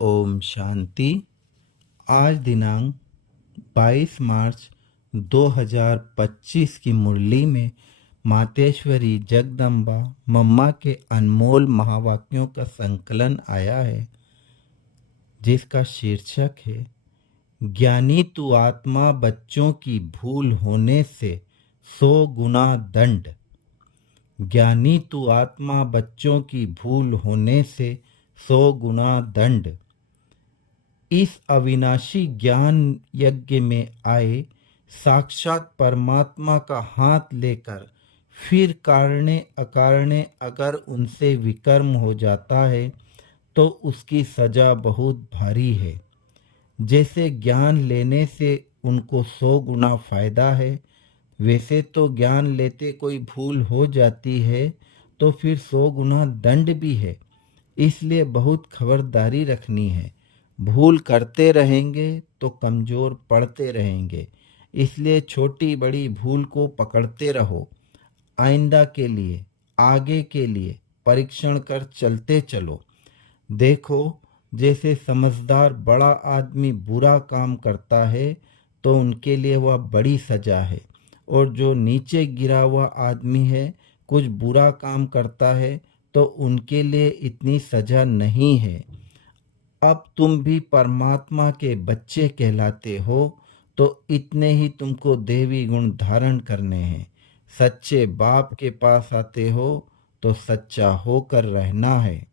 ओम शांति। आज दिनांक 22 मार्च 2025 की मुरली में मातेश्वरी जगदम्बा मम्मा के अनमोल महावाक्यों का संकलन आया है, जिसका शीर्षक है ज्ञानी तू आत्मा बच्चों की भूल होने से 100 गुना दंड। ज्ञानी तू आत्मा बच्चों की भूल होने से 100 गुना दंड। इस अविनाशी ज्ञान यज्ञ में आए साक्षात परमात्मा का हाथ लेकर फिर कारणे अकारणे अगर उनसे विकर्म हो जाता है तो उसकी सजा बहुत भारी है। जैसे ज्ञान लेने से उनको 100 गुना फायदा है, वैसे तो ज्ञान लेते कोई भूल हो जाती है तो फिर 100 गुना दंड भी है। इसलिए बहुत खबरदारी रखनी है। भूल करते रहेंगे तो कमज़ोर पड़ते रहेंगे। इसलिए छोटी बड़ी भूल को पकड़ते रहो। आइंदा के लिए, आगे के लिए परीक्षण कर चलते चलो। देखो, जैसे समझदार बड़ा आदमी बुरा काम करता है तो उनके लिए वह बड़ी सजा है, और जो नीचे गिरा हुआ आदमी है कुछ बुरा काम करता है तो उनके लिए इतनी सजा नहीं है। अब तुम भी परमात्मा के बच्चे कहलाते हो तो इतने ही तुमको देवी गुण धारण करने हैं। सच्चे बाप के पास आते हो तो सच्चा होकर रहना है।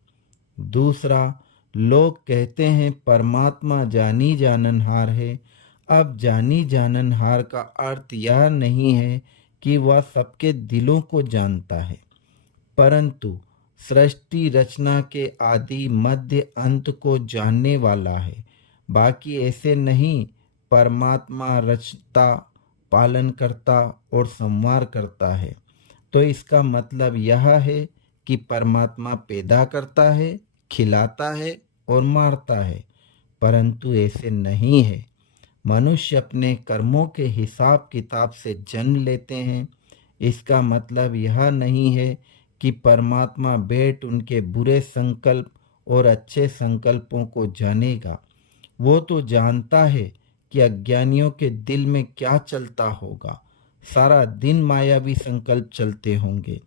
दूसरा, लोग कहते हैं परमात्मा जानी जाननहार है। अब जानी जाननहार का अर्थ यह नहीं है कि वह सबके दिलों को जानता है, परंतु सृष्टि रचना के आदि मध्य अंत को जानने वाला है। बाकी ऐसे नहीं, परमात्मा रचता, पालन करता और संहार करता है। तो इसका मतलब यह है कि परमात्मा पैदा करता है, खिलाता है और मारता है, परंतु ऐसे नहीं है। मनुष्य अपने कर्मों के हिसाब किताब से जन्म लेते हैं। इसका मतलब यह नहीं है कि परमात्मा बैठ उनके बुरे संकल्प और अच्छे संकल्पों को जानेगा। वो तो जानता है कि अज्ञानियों के दिल में क्या चलता होगा। सारा दिन मायावी संकल्प चलते होंगे,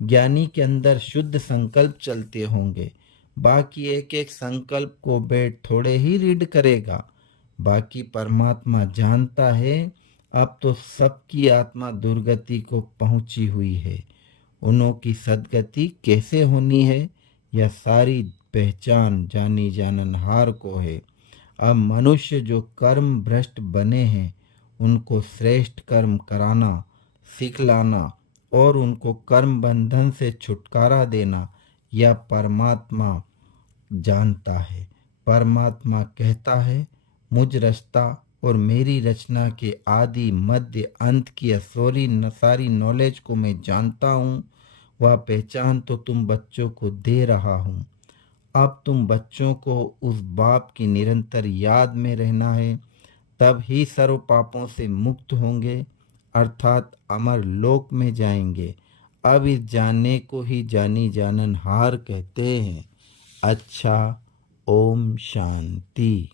ज्ञानी के अंदर शुद्ध संकल्प चलते होंगे। बाकी एक एक संकल्प को बैठ थोड़े ही रीड करेगा। बाकी परमात्मा जानता है अब तो सबकी आत्मा दुर्गति को पहुंची हुई है। उन्हों की सदगति कैसे होनी है, यह सारी पहचान जानी जाननहार को है। अब मनुष्य जो कर्म भ्रष्ट बने हैं उनको श्रेष्ठ कर्म कराना, सिखलाना और उनको कर्म बंधन से छुटकारा देना, यह परमात्मा जानता है। परमात्मा कहता है, मुझ रचता और मेरी रचना के आदि मध्य अंत की सारी नॉलेज को मैं जानता हूँ। वह पहचान तो तुम बच्चों को दे रहा हूँ। अब तुम बच्चों को उस बाप की निरंतर याद में रहना है, तब ही सर्व पापों से मुक्त होंगे, अर्थात अमर लोक में जाएंगे। अब इस जानने को ही जानी जाननहार कहते हैं। अच्छा, ओम शांति।